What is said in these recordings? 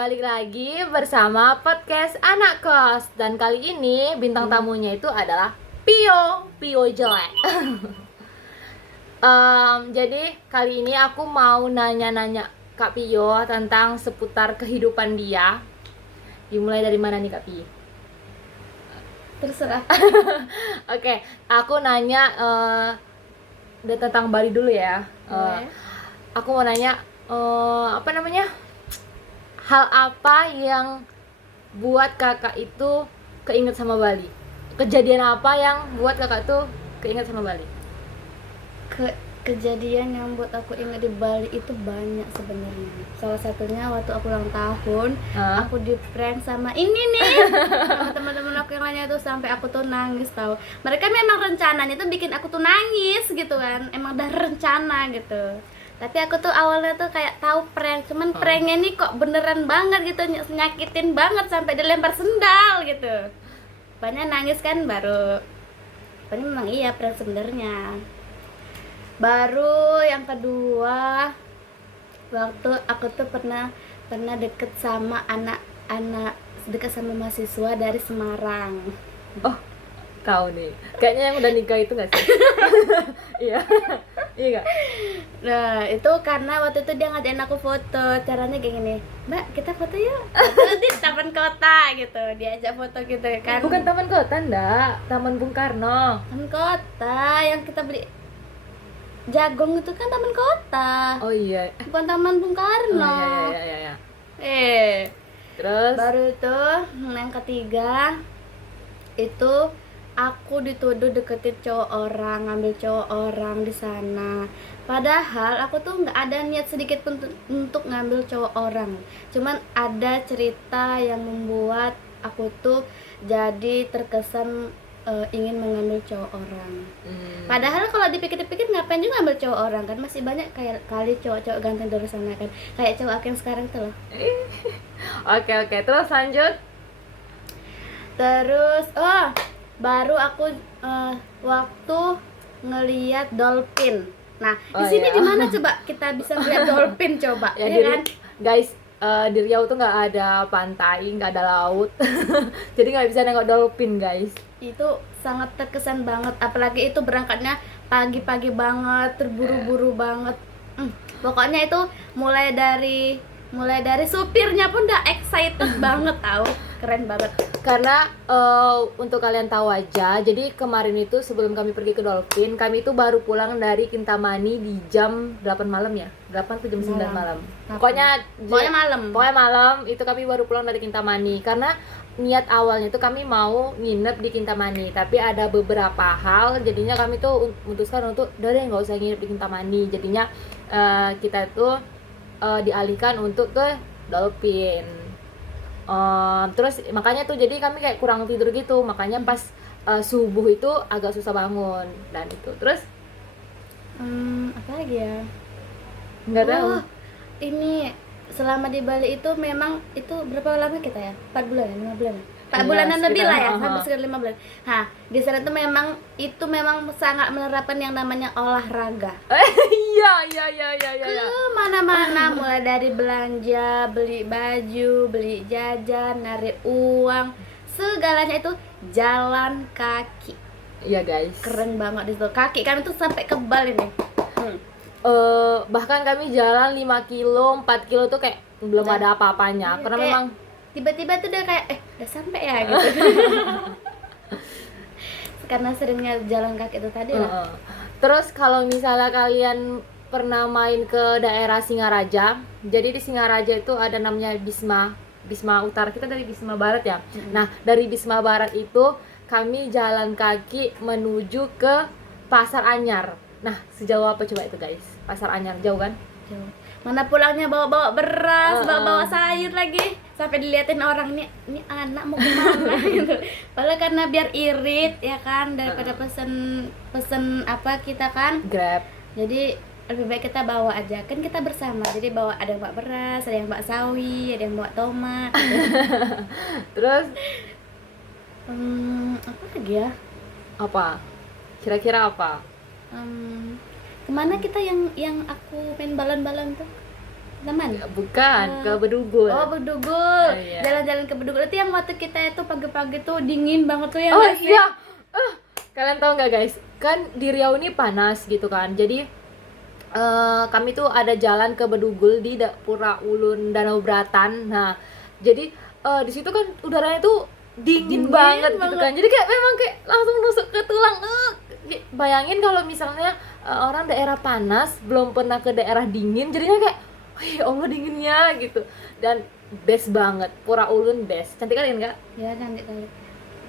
balik lagi bersama podcast Anak Kos. Dan kali ini bintang tamunya itu adalah Pio jelek. Jadi kali ini aku mau nanya-nanya Kak Pio tentang seputar kehidupan dia. Dimulai dari mana nih Kak Pio? Terserah. Oke, aku nanya tentang Bali dulu ya. Aku mau nanya hal apa yang buat kakak itu keinget sama Bali? Kejadian apa yang buat kakak tuh keinget sama Bali? Kejadian yang buat aku ingat di Bali itu banyak sebenarnya. Salah satunya waktu aku ulang tahun, aku di prank sama ini nih sama teman-teman aku yang lainnya tuh, sampai aku tuh nangis tahu. Mereka memang rencananya tuh bikin aku tuh nangis gitu kan, emang udah rencana gitu. Tapi aku tuh awalnya tuh kayak tahu prank, cuman pranknya nih kok beneran banget gitu, nyakitin banget sampai dilempar sendal gitu. Banyak nangis kan baru. Pokoknya memang iya prank sebenarnya. Baru yang kedua, waktu aku tuh pernah deket sama deket sama mahasiswa dari Semarang. Oh, kau nih kayaknya yang udah nikah itu nggak sih? Iya. Iya nggak? Nah itu karena waktu itu dia ngajakin aku foto. Caranya kayak gini, Mbak kita foto yuk. Itu di Taman Kota gitu, diajak foto gitu kan. Bukan Taman Kota, ndak, Taman Bung Karno. Taman Kota yang kita beli jagung itu kan Taman Kota. Oh iya. Bukan Taman Bung Karno. Oh, iya. Terus Baru itu yang ketiga, itu aku dituduh deketin cowok orang, ngambil cowok orang di sana. Padahal aku tuh nggak ada niat sedikit pun untuk ngambil cowok orang. Cuman ada cerita yang membuat aku tuh jadi terkesan ingin mengambil cowok orang. Padahal kalau dipikir-pikir ngapain juga ngambil cowok orang kan, masih banyak kayak kali cowok-cowok ganteng dari sana kan, kayak cowok aku yang sekarang tuh loh. Oke, terus lanjut. Terus baru aku waktu ngeliat dolphin. Nah, di sini iya. gimana coba kita bisa ngeliat dolphin coba? Ya, Ya kan? guys, di Riau tuh nggak ada pantai, nggak ada laut, jadi nggak bisa nengok dolphin guys. Itu sangat terkesan banget, apalagi itu berangkatnya pagi-pagi banget, terburu-buru banget. Pokoknya itu mulai dari supirnya pun udah excited banget tahu, keren banget. Karena untuk kalian tahu aja, jadi kemarin itu sebelum kami pergi ke dolphin, kami itu baru pulang dari Kintamani di jam 8 malam ya, 8 atau jam 9 malam. Pokoknya malam itu kami baru pulang dari Kintamani. Karena niat awalnya itu kami mau nginep di Kintamani, tapi ada beberapa hal jadinya kami tuh memutuskan untuk udah deh nggak usah nginep di Kintamani. Jadinya kita tuh dialihkan untuk ke dolphin. Terus makanya tuh jadi kami kayak kurang tidur gitu, makanya pas subuh itu agak susah bangun dan itu. Terus apa lagi ya? nggak tahu. Ini selama di Bali itu memang itu berapa lama kita ya? 4 bulan ya? 5 bulan ya? 4 Iya, bulanan lebih lah ya, sekitar, hampir sekitar 5 bulan. Nah, di sana tuh memang sangat menerapkan yang namanya olahraga. Iya. Mana-mana, mulai dari belanja, beli baju, beli jajan, narik uang, segalanya itu jalan kaki. Iya guys. Keren banget itu. Kaki kami tuh sampai kebal ini. Bahkan kami jalan 5 kilo, 4 kilo tuh kayak belum ada apa-apanya. Iya, Karena kayak memang tiba-tiba tuh udah kayak udah sampai ya gitu. Karena seringnya jalan kaki itu tadi lah. Terus kalau misalnya kalian pernah main ke daerah Singaraja, jadi di Singaraja itu ada namanya Bisma Utara, kita dari Bisma Barat ya. Nah, dari Bisma Barat itu kami jalan kaki menuju ke Pasar Anyar. Nah, sejauh apa coba itu guys? Pasar Anyar jauh kan? Jauh. Mana pulangnya bawa beras, bawa sayur lagi, sampai diliatin orang, nih anak mau kemana gitu. Padahal karena biar irit ya kan, daripada pesen apa kita kan Grab. Jadi lebih baik kita bawa aja, kan kita bersama. Jadi bawa, ada yang bawa beras, ada yang bawa sawi, ada yang bawa tomat gitu. Terus Apa lagi ya? apa? Kira-kira apa? Kemana kita yang aku main balon-balon tuh? Taman. Bukan, ke Bedugul. Oh, Bedugul. Iya. Jalan-jalan ke Bedugul itu yang waktu kita itu pagi-pagi tuh dingin banget tuh ya Oh nggak sih? iya. Kalian tahu nggak guys? Kan di Riau ini panas gitu kan. Jadi kami tuh ada jalan ke Bedugul di Pura Ulun Danau Beratan. Nah, jadi di situ kan udaranya tuh dingin banget gitu kan. Jadi kayak memang kayak langsung nusuk ke tulang. Bayangin kalau misalnya orang daerah panas belum pernah ke daerah dingin, jadinya kayak, wih Allah dinginnya gitu. Dan best banget, Pura Ulun best. Cantik kan enggak? Ya cantik kali.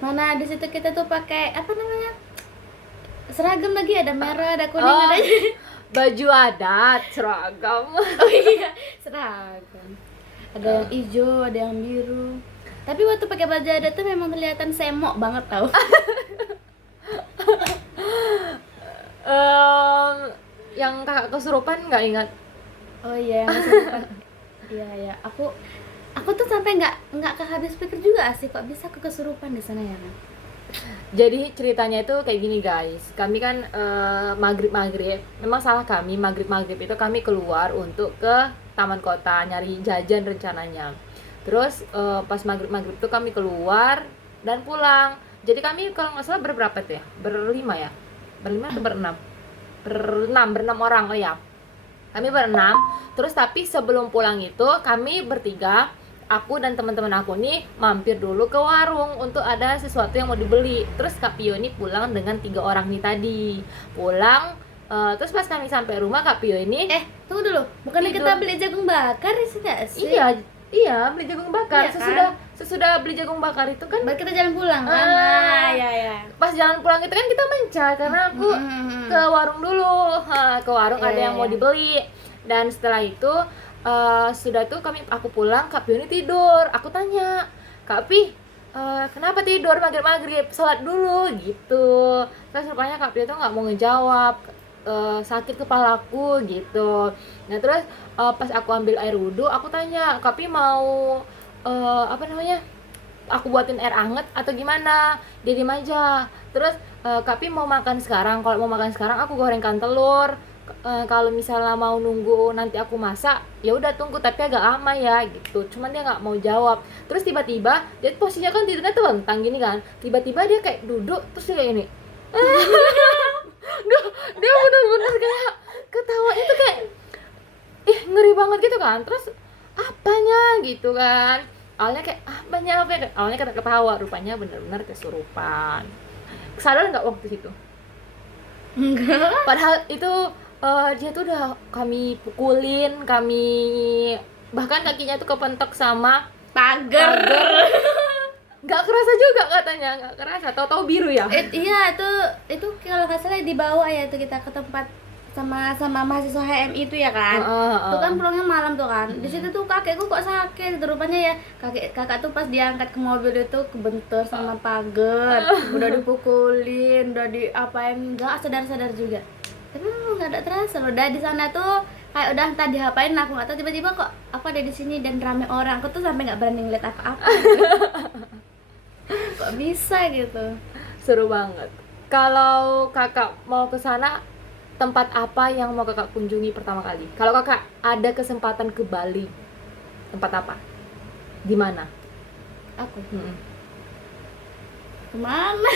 Mana di situ kita tuh pakai apa namanya? Seragam lagi, ada merah, ada kuning, Oh. ada Baju adat, seragam. oh iya, seragam. Ada yang hijau, ada yang biru. Tapi waktu pakai baju adat tuh memang kelihatan semok banget tau. Yang kakak kesurupan nggak ingat? Oh iya, yang kesurupan. Iya ya, aku tuh sampai nggak kehabis pikir juga sih kok bisa kesurupan di sana ya kan. Jadi ceritanya itu kayak gini guys, kami kan maghrib, memang salah kami, maghrib itu kami keluar untuk ke taman kota nyari jajan rencananya. Terus pas maghrib itu kami keluar dan pulang. Jadi kami kalau nggak salah berberapa tuh ya? Berlima atau berenam? Berenam orang, oh ya. Kami berenam. Terus tapi sebelum pulang itu kami bertiga, aku dan teman-teman aku nih mampir dulu ke warung untuk ada sesuatu yang mau dibeli. Terus Kak Pio ini pulang dengan 3 orang nih tadi. Pulang, terus pas kami sampai rumah Kak Pio ini Tunggu dulu, bukannya tidur. kita beli jagung bakar sih nggak sih? Iya, beli jagung bakar. Iya kan? Sesudah beli jagung bakar itu kan Baru kita jalan pulang kan? Ya. pas jalan pulang itu kan kita mencari karena aku ke warung dulu. Ke warung Iya, ada yang mau iya. dibeli. Dan setelah itu sudah tuh aku pulang, Kak Pio ini tidur. Aku tanya, Kak Pi, kenapa tidur maghrib? Sholat dulu gitu. Terus rupanya Kak Pio tuh nggak mau ngejawab, sakit kepalaku gitu. Nah terus pas aku ambil air wudhu, aku tanya, Kak Pi mau apa namanya? Aku buatin air anget atau gimana? Dia diem aja. Terus Kak Pi mau makan sekarang? Kalau mau makan sekarang aku gorengkan telur. Kalau misalnya mau nunggu nanti aku masak, ya udah tunggu tapi agak lama ya gitu. Cuman dia nggak mau jawab. Terus tiba-tiba dia posisinya kan tidurnya telentang gini kan. Tiba-tiba dia kayak duduk terus dia kayak gini. Dia bener-bener kayak ketawa itu kayak ngeri banget gitu kan. Terus apanya gitu kan. Awalnya kayak awalnya kata ketawa, rupanya bener-bener kesurupan. Sadar nggak waktu itu? Enggak. Padahal itu dia tuh udah kami pukulin, bahkan kakinya tuh kepentok sama Pagar. nggak kerasa juga katanya, nggak kerasa, tahu-tahu biru ya. Iya itu kalau nggak salah dibawa ya itu kita ke tempat sama mahasiswa HMI itu ya kan. Itu kan pulangnya malam tuh kan. Di situ tuh kakekku kok sakit. Itu rupanya ya kakak tuh pas diangkat ke mobil itu kebentur sama pagar. Udah dipukulin, udah diapain, nggak sadar juga. Tapi memang nggak ada terasa loh. Udah di sana tuh kayak udah entah diapain aku nggak tahu, tiba-tiba kok aku ada di sini dan rame orang. Aku tuh sampai nggak berani ngeliat apa-apa. Kok bisa gitu. Seru banget. Kalau kakak mau ke sana, tempat apa yang mau kakak kunjungi pertama kali? Kalau kakak ada kesempatan ke Bali, tempat apa? Di mana? Aku kemana?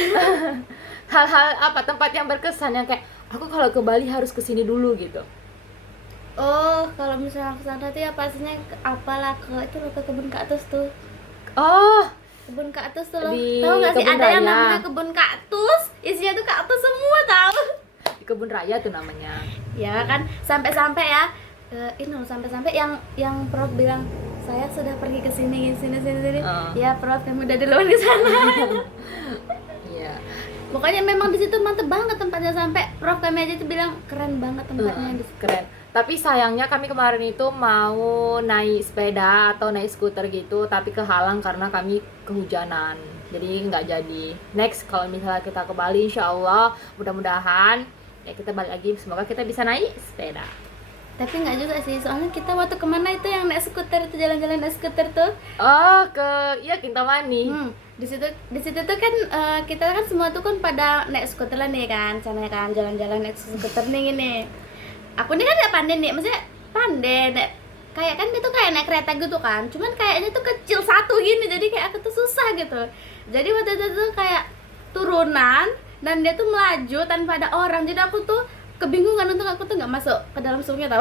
Hal-hal apa, tempat yang berkesan yang kayak aku kalau ke Bali harus kesini dulu gitu. Oh, kalau misalnya ke sana tuh ya pastinya apalah itu loh, ke kebun kaktus tuh. Oh, Kebun kaktus tuh loh. Di Tahu nggak sih Kebun ada yang Raya. namanya kebun kaktus? Isinya tuh kaktus semua tahu. di Kebun Raya tuh namanya. Ya kan, sampai-sampai ya ini loh, sampai-sampai yang Prof bilang saya sudah pergi ke sini. Ya Prof, kami udah duluan di sana. Iya. Pokoknya memang di situ mantep banget tempatnya, sampai Prof kami aja tuh bilang keren banget tempatnya di situ. Keren. Tapi sayangnya kami kemarin itu mau naik sepeda atau naik skuter gitu, tapi kehalang karena kami kehujanan. Jadi nggak jadi. Next kalau misalnya kita ke Bali, insya Allah mudah-mudahan ya kita balik lagi. Semoga kita bisa naik sepeda. Tapi nggak juga sih, soalnya kita waktu kemana itu yang naik skuter itu, jalan-jalan naik skuter tuh. Oh, ke Kintamani. Di situ tuh kan kita kan semua tuh kan pada naik skuter lah nih kan, sana kan jalan-jalan naik skuter nih gini. Aku nih kan nggak pandai nih, maksudnya pandai naik kayak kan dia tuh kayak naik kereta gitu kan, cuman kayaknya tuh kecil satu gini, jadi kayak aku tuh susah gitu. Jadi waktu itu tuh kayak turunan dan dia tuh melaju tanpa ada orang, jadi aku tuh kebingungan untuk aku tuh nggak masuk ke dalam sungai tau.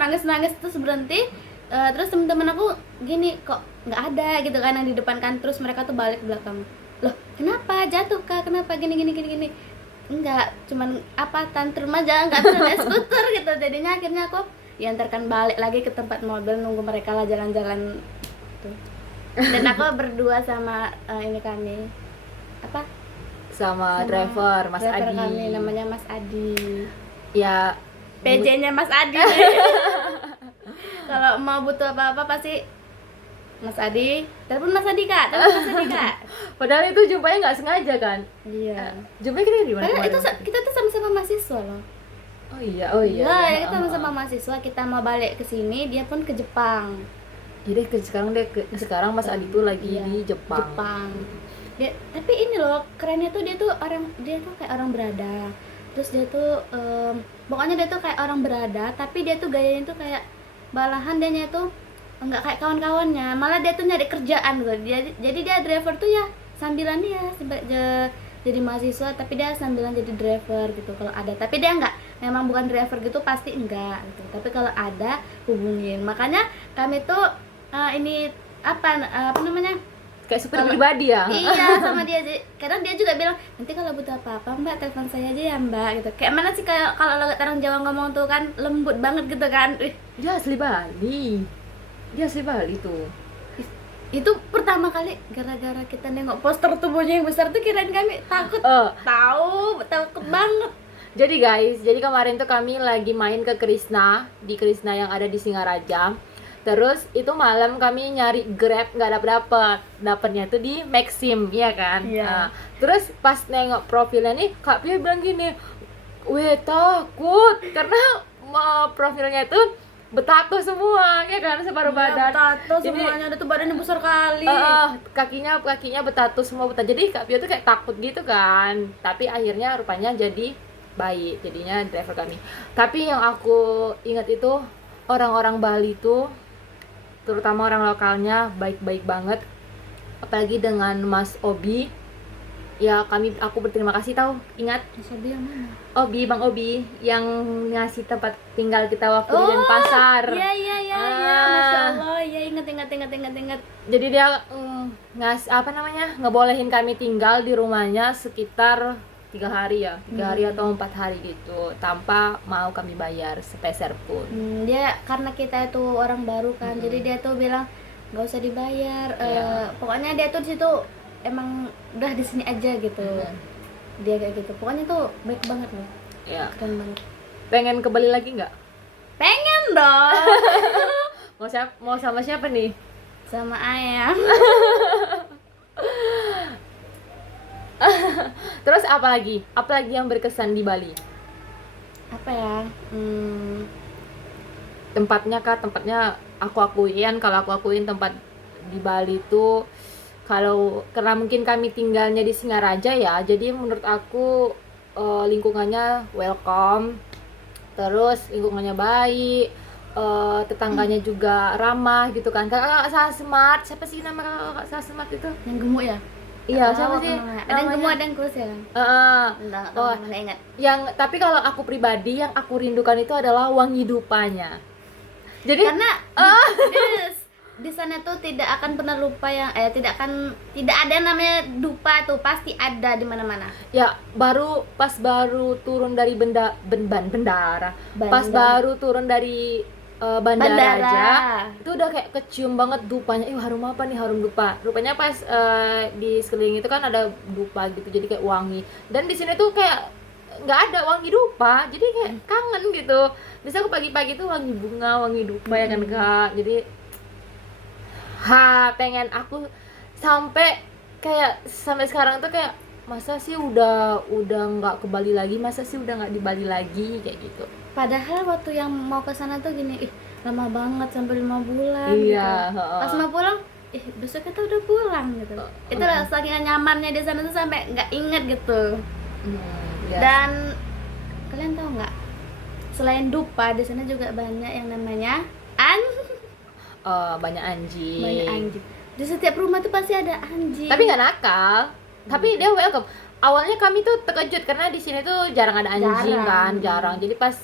Nangis terus berhenti. Terus teman-teman aku gini, kok nggak ada gitu kan yang di depan kan, terus mereka tuh balik ke belakang. Loh kenapa jatuh kak, kenapa gini. Enggak, cuman apa tantrum aja, nggak bisa naik skuter gitu. Jadinya akhirnya aku diantarkan balik lagi ke tempat mobil, nunggu mereka lah jalan-jalan tuh. Dan aku berdua sama ini kami apa sama driver Mas driver Adi. kami namanya Mas Adi. Ya PJ-nya Mas Adi. Kalau mau butuh apa-apa pasti Mas Adi, telepon Mas Adi kak. Padahal itu jumpanya nggak sengaja kan? Iya. Jumpanya kita di mana? Karena itu kemarin? kita tuh sama-sama mahasiswa loh. Oh iya. Nah, Ya. kita sama-sama mahasiswa, kita mau balik ke sini, dia pun ke Jepang. Jadi sekarang Mas Adi tuh lagi Iya, di Jepang. Dia, tapi ini loh kerennya tuh dia tuh kayak orang berada. Terus dia tuh pokoknya dia tuh kayak orang berada, tapi dia tuh gayanya tuh kayak malahan dianya tuh enggak kayak kawan-kawannya, malah dia tuh nyari kerjaan gitu. Jadi dia driver tuh ya sambilan dia jadi mahasiswa, tapi dia sambilan jadi driver gitu kalau ada. Tapi dia enggak, memang bukan driver gitu pasti enggak gitu. Tapi kalau ada hubungin. Makanya kami tuh ini apa namanya? Kayak supir pribadi ya? Iya, sama dia. Kadang dia juga bilang, nanti kalau butuh apa-apa Mbak telepon saya aja ya Mbak gitu. Kayak mana sih kayak kalau orang Jawa ngomong tuh kan lembut banget gitu kan. Dia asli Bali. Tuh. Itu pertama kali gara-gara kita nengok poster tubuhnya yang besar tuh kirain kami takut. Takut banget. Jadi guys, kemarin tuh kami lagi main ke Krishna, di Krishna yang ada di Singaraja. Terus itu malam kami nyari Grab nggak dapetnya tuh di Maxim, iya kan? Iya. Nah, terus pas nengok profilnya nih, Kak Pia bilang gini, weh takut karena profilnya itu betato semua, ya kan, separuh badan. Tato Jadi, semuanya, ada tuh badannya besar kali. kakinya betato semua betato. Jadi Kak Pia tuh kayak takut gitu kan. Tapi akhirnya rupanya jadi baik, jadinya driver kami. Tapi yang aku ingat itu orang-orang Bali tuh, terutama orang lokalnya baik-baik banget, apalagi dengan Mas Obi. Ya aku berterima kasih tahu, ingat Mas Obi yang mana? Bang Obi yang ngasih tempat tinggal kita waktu di Denpasar. Iya, Masya Allah, ya ingat. Jadi dia ngebolehin kami tinggal di rumahnya sekitar 3 hari atau 4 hari gitu, tanpa mau kami bayar sepeser pun. Dia karena kita itu orang baru kan, jadi dia tuh bilang nggak usah dibayar. Pokoknya dia tuh di situ emang udah di sini aja gitu. Dia kayak gitu, pokoknya tuh baik banget loh. Ya. Keren banget. Pengen ke Bali lagi nggak? Pengen dong. Mau sama siapa nih? Sama ayam. Terus apa lagi yang berkesan di Bali? Apa ya? Tempatnya aku akuin tempat di Bali itu, karena mungkin kami tinggalnya di Singaraja ya, jadi menurut aku lingkungannya welcome, terus lingkungannya baik, tetangganya juga ramah gitu kan. Kakak Sasmat, siapa sih nama kakak Sasmat itu? Yang gemuk ya? Iya, siapa sih? Ada yang gemuk, ada yang kurus ya? Enggak ingat. Tapi kalau aku pribadi yang aku rindukan itu adalah wangi dupanya. Jadi karena di sana tuh tidak akan pernah lupa tidak ada namanya dupa tuh, pasti ada di mana-mana. Ya, pas baru turun dari bandara. Pas baru turun dari bandara aja, itu udah kayak kecium banget dupanya. Harum apa nih, harum dupa. Rupanya pas di sekeliling itu kan ada dupa gitu, jadi kayak wangi. Dan di sini tuh kayak nggak ada wangi dupa, jadi kayak kangen gitu. Bisa aku pagi-pagi tuh wangi bunga, wangi dupa ya kan Kak. Jadi pengen aku sampai sekarang tuh kayak, masa sih udah nggak ke Bali lagi, masa sih udah nggak di Bali lagi kayak gitu. Padahal waktu yang mau ke sana tuh gini, lama banget sampai 5 bulan. Iya. Gitu. Pas mau pulang, besok kita udah pulang gitu. Itu saking nyamannya di sana tuh sampai nggak inget gitu. Yes. Dan kalian tahu nggak? Selain dupa di sana juga banyak yang namanya banyak anjing. banyak anjing. Di setiap rumah tuh pasti ada anjing. Tapi nggak nakal. Tapi dia welcome. Awalnya kami tuh terkejut karena di sini tuh jarang ada anjing jarang. Jadi pas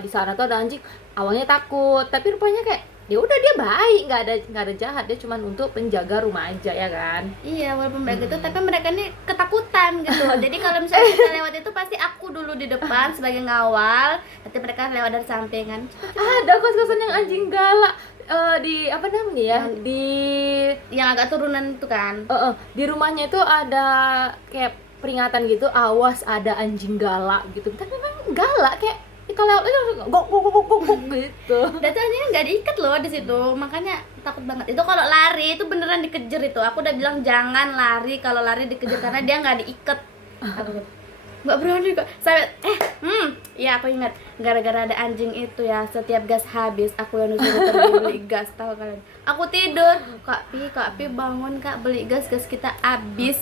di sana tuh ada anjing, awalnya takut. Tapi rupanya kayak ya udah dia baik, nggak ada jahat, dia cuma untuk penjaga rumah aja ya kan. Iya, walaupun mereka gitu, tapi mereka ini ketakutan gitu. Jadi kalau misalnya kita lewat itu pasti aku dulu di depan sebagai ngawal, nanti mereka lewat dari samping kan. Ada kos-kosan yang anjing galak di apa namanya ya, di Yang agak turunan itu kan. di rumahnya itu ada kayak peringatan gitu, awas ada anjing galak gitu. Tapi memang galak, kayak kita lewat aja langsung gok gitu. Dan tuh anjingnya nggak diikat loh di situ, makanya takut banget. Itu kalau lari itu beneran dikejar itu. Aku udah bilang jangan lari, kalau lari dikejar karena dia nggak diikat. Aku nggak berani kok. Sampai ya aku ingat gara-gara ada anjing itu ya, setiap gas habis aku yang disuruh pergi beli gas, tahu kalian. Aku tidur, Kak Pi bangun Kak, beli gas kita habis.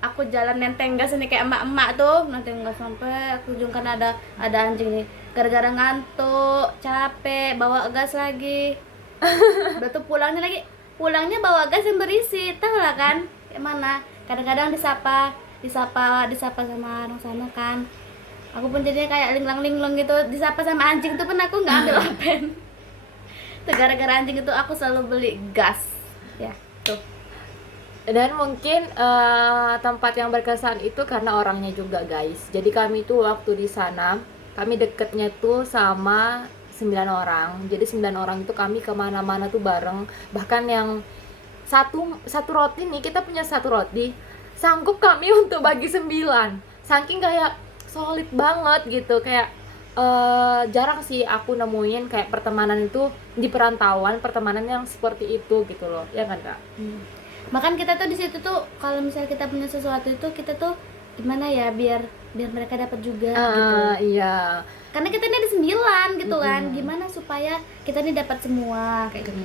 Aku jalan nenteng gas ini kayak emak-emak tuh, nenteng gas sampai aku ujung karena ada anjing nih. Gara-gara ngantuk, capek, bawa gas lagi. Udah tuh pulangnya bawa gas yang berisi, tahu lah kan? Kayak mana? Kadang-kadang disapa sama orang sana kan. Aku pun jadinya kayak linglong gitu, disapa sama anjing itu pun aku nggak ambil lapen. Tuh gara-gara anjing itu aku selalu beli gas. Ya, tuh. Dan mungkin tempat yang berkesan itu karena orangnya juga guys. Jadi kami tuh waktu di sana, kami deketnya tuh sama 9 orang. Jadi 9 orang itu kami kemana-mana tuh bareng. Bahkan yang satu roti nih, kita punya satu roti, sanggup kami untuk bagi 9. Saking kayak solid banget gitu, kayak jarang sih aku nemuin kayak pertemanan itu di perantauan, pertemanan yang seperti itu gitu loh, ya kan Kak? Makan kita tuh di situ tuh kalau misalnya kita punya sesuatu itu kita tuh gimana ya biar mereka dapat juga gitu. Iya. Karena kita ini ada 9 gitu kan. Gimana supaya kita ini dapat semua kayak gitu.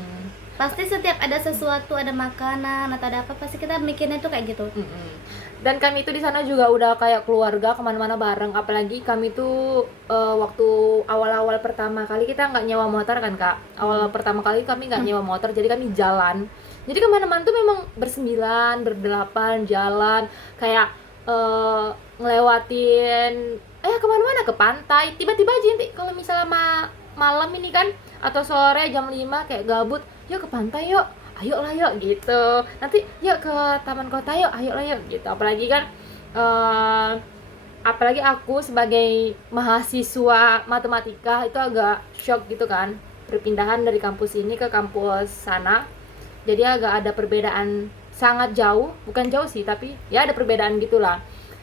Pasti setiap ada sesuatu, ada makanan atau ada apa, pasti kita mikirnya tuh kayak gitu. Dan kami itu di sana juga udah kayak keluarga, kemana-mana bareng. Apalagi kami tuh waktu awal-awal pertama kali kita nggak nyewa motor kan Kak. Awal pertama kali kami nggak nyewa motor, jadi kami jalan. Jadi kemana-mana tuh memang ber9, ber8 jalan, kayak ngelewatin kemana-mana, ke pantai. Tiba-tiba aja nanti kalau misalnya malam ini kan atau sore jam 5 kayak gabut, yuk ke pantai yuk, ayolah yuk gitu. Nanti yuk ke taman kota yuk, ayolah yuk gitu. Apalagi kan apalagi aku sebagai mahasiswa matematika itu agak shock gitu kan, perpindahan dari kampus ini ke kampus sana. Jadi agak ada perbedaan sangat jauh, bukan jauh sih tapi ya ada perbedaan gitulah.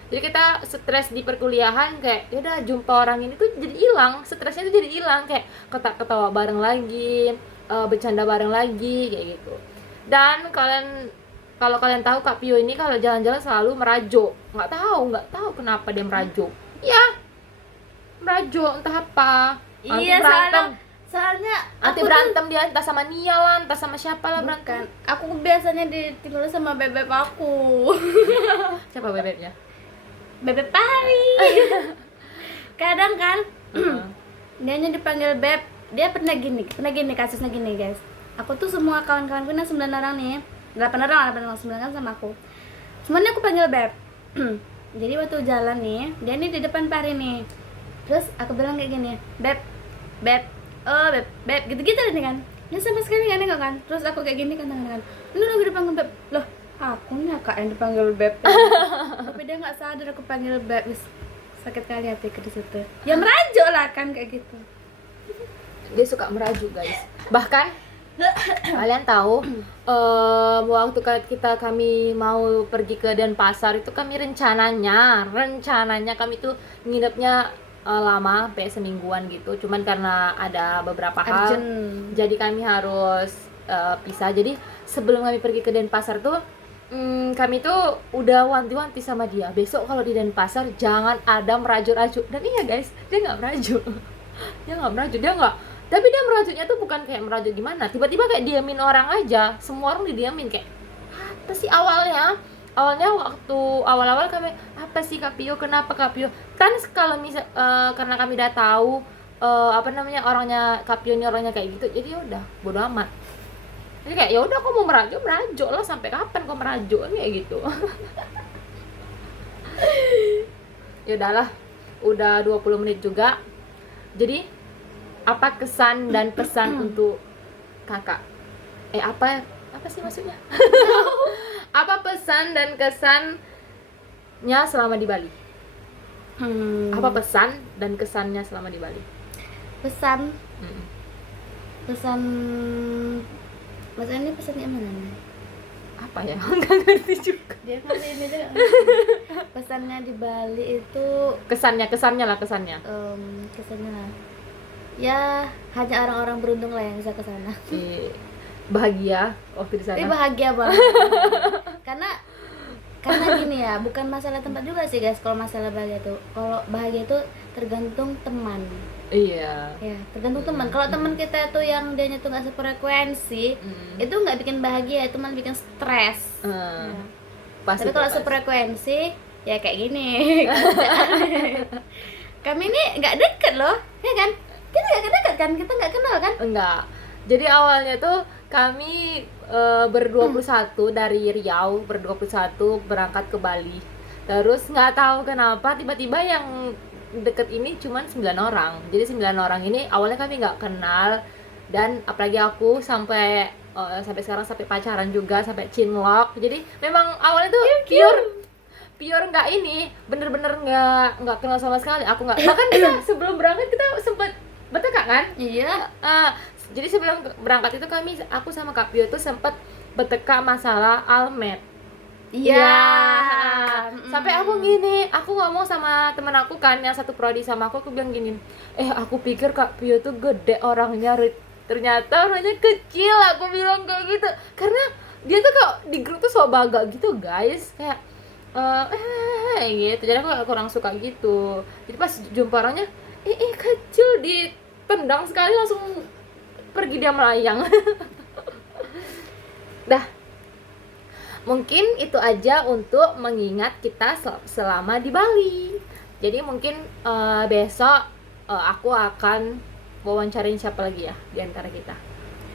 Jadi kita stres di perkuliahan kayak ya udah jumpa orang ini tuh jadi hilang, stresnya tuh jadi hilang, kayak ketawa bareng lagi, bercanda bareng lagi kayak gitu. Dan kalau kalian tahu Kak Pio ini kalau jalan-jalan selalu merajuk, nggak tahu kenapa dia merajuk. Ya merajuk entah apa. Iya, soalnya nanti berantem dia entah sama Nia lah, entah sama siapa lah berantem. Aku biasanya ditinggal sama bebek aku. Siapa bebeknya? Bebek Pari. Kadang kan dianya dipanggil beb, dia pernah gini kasusnya gini guys. Aku tuh semua kawan-kawanku ini 9 orang nih, 8 orang 9 kan sama aku. Semuanya aku panggil beb. Jadi waktu jalan nih, dia nih di depan Pari nih. Terus aku bilang kayak gini, beb, oh beb, gitu-gitu nih kan. Dia sama sekali gak nengok kan. Terus aku kayak gini kan tangan, lu lagi dipanggil beb. Loh, aku nih Kak yang dipanggil beb. Tapi dia nggak sadar aku panggil beb. Sakit kali hatiku di situ. Ya merajuk lah kan kayak gitu. Dia suka merajuk guys. Bahkan kalian tahu waktu kami mau pergi ke Denpasar itu kami rencananya kami tuh nginepnya lama, sampai semingguan gitu. Cuman karena ada beberapa hal, jadi kami harus pisah. Jadi sebelum kami pergi ke Denpasar tuh kami tuh udah wanti-wanti sama dia, besok kalau di Denpasar jangan ada merajuk-rajuk. Dan iya guys, dia nggak merajuk. Tapi dia merajuknya tuh bukan kayak merajuk gimana, tiba-tiba kayak diamin orang aja, semua orang didiamin kayak apa sih awalnya waktu awal-awal kami apa sih Kak Pio, kenapa Kak Pio? Kan kalau karena kami udah tahu apa namanya, orangnya Kapio ini orangnya kayak gitu, jadi ya udah bodo amat. Jadi kayak ya udah, kau mau merajuk lah, sampai kapan kau merajuk kayak gitu. Ya udahlah, udah 20 menit juga. Jadi apa kesan dan pesan untuk kakak? Apa sih maksudnya? Apa pesan dan kesannya selama di Bali? Apa pesan dan kesannya selama di Bali? Pesan maksudnya ini pesannya mana nih? Apa ya? Nggak ngerti juga. Dia kali ini juga pesannya di Bali itu Kesannya lah. kesannya lah. Ya hanya orang-orang beruntung lah yang bisa ke sana. Bahagia waktu di sana. Bahagia banget. karena gini ya, bukan masalah tempat juga sih guys. Kalau masalah bahagia tuh, kalau bahagia itu tergantung teman. Iya. Ya, tergantung teman. Kalau teman kita tuh yang dianya tuh nggak sefrekuensi, itu nggak bikin bahagia, itu malah bikin stres. Ya. Tapi kalau sefrekuensi, ya kayak gini. Kami ini nggak deket loh, ya kan? Kita nggak deket kan? Kita nggak kenal kan? Enggak. Jadi awalnya tuh kami ber-21 dari Riau, ber-21 berangkat ke Bali. Terus nggak tahu kenapa tiba-tiba yang deket ini cuman 9 orang. Jadi 9 orang ini awalnya kami nggak kenal, dan apalagi aku sampai sekarang sampai pacaran juga, sampai cinlok. Jadi memang awalnya tuh pure nggak ini, bener-bener nggak kenal sama sekali. Aku nggak, bahkan kita sebelum berangkat kita sempet bertekak kan? Iya. Jadi sebelum berangkat itu aku sama Kak Pio tuh sempet bertekak masalah almet. Iya. Sampai aku ngomong sama temen aku kan yang satu prodi sama aku bilang gini, aku pikir Kak Pio tuh gede orangnya, ternyata orangnya kecil. Aku bilang kayak gitu karena dia tuh kok di grup tuh so baga gitu guys, kayak gitu. Jadi aku kurang suka gitu. Jadi pas jumpa orangnya kecil, ditendang sekali langsung pergi dia melayang. Dah, mungkin itu aja untuk mengingat kita selama di Bali. Jadi mungkin besok aku akan wawancarain siapa lagi ya di antara kita.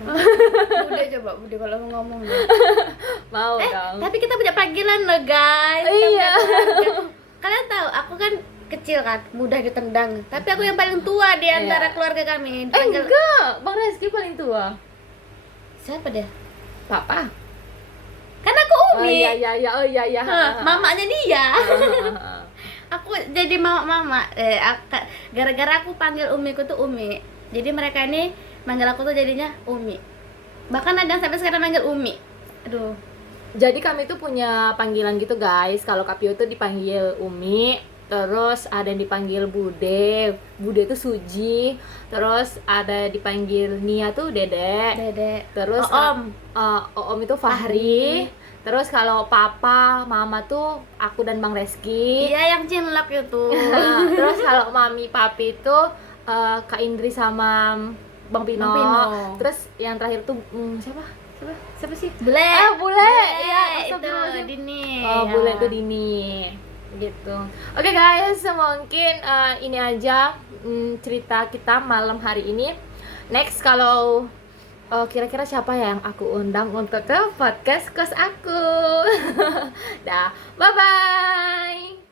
Bude kalau mau ngomong deh. Mau dong. Tapi kita punya panggilan loh guys. Iya. Kalian tahu aku kan kecil kan, mudah ditendang. Tapi aku yang paling tua di antara keluarga kami. Enggak, Bang Reski paling tua. Siapa dia? Papa. Kan aku Umi. Oh iya. Mamanya dia. Aku jadi mama. Gara-gara aku panggil Umiku tuh Umi. Jadi mereka ini manggil aku tuh jadinya Umi. Bahkan ada yang sampai sekarang manggil Umi. Aduh. Jadi kami tuh punya panggilan gitu guys. Kalau Kak Pio tuh dipanggil Umi. Terus ada yang dipanggil Bude itu Suji. Terus ada dipanggil Nia tuh Dede. Terus Om itu Fahri. Terus kalau Papa, Mama tuh aku dan Bang Reski. Iya, yang cinlok itu. Terus kalau Mami, Papi itu Kak Indri sama Bang Pino. Terus yang terakhir tuh siapa sih? Bule. Bule. Iya, itu Dini. Bule itu Dini. Gitu. Oke guys, mungkin ini aja cerita kita malam hari ini. Next kalau kira-kira siapa yang aku undang untuk ke podcast kos aku. Dah, bye bye.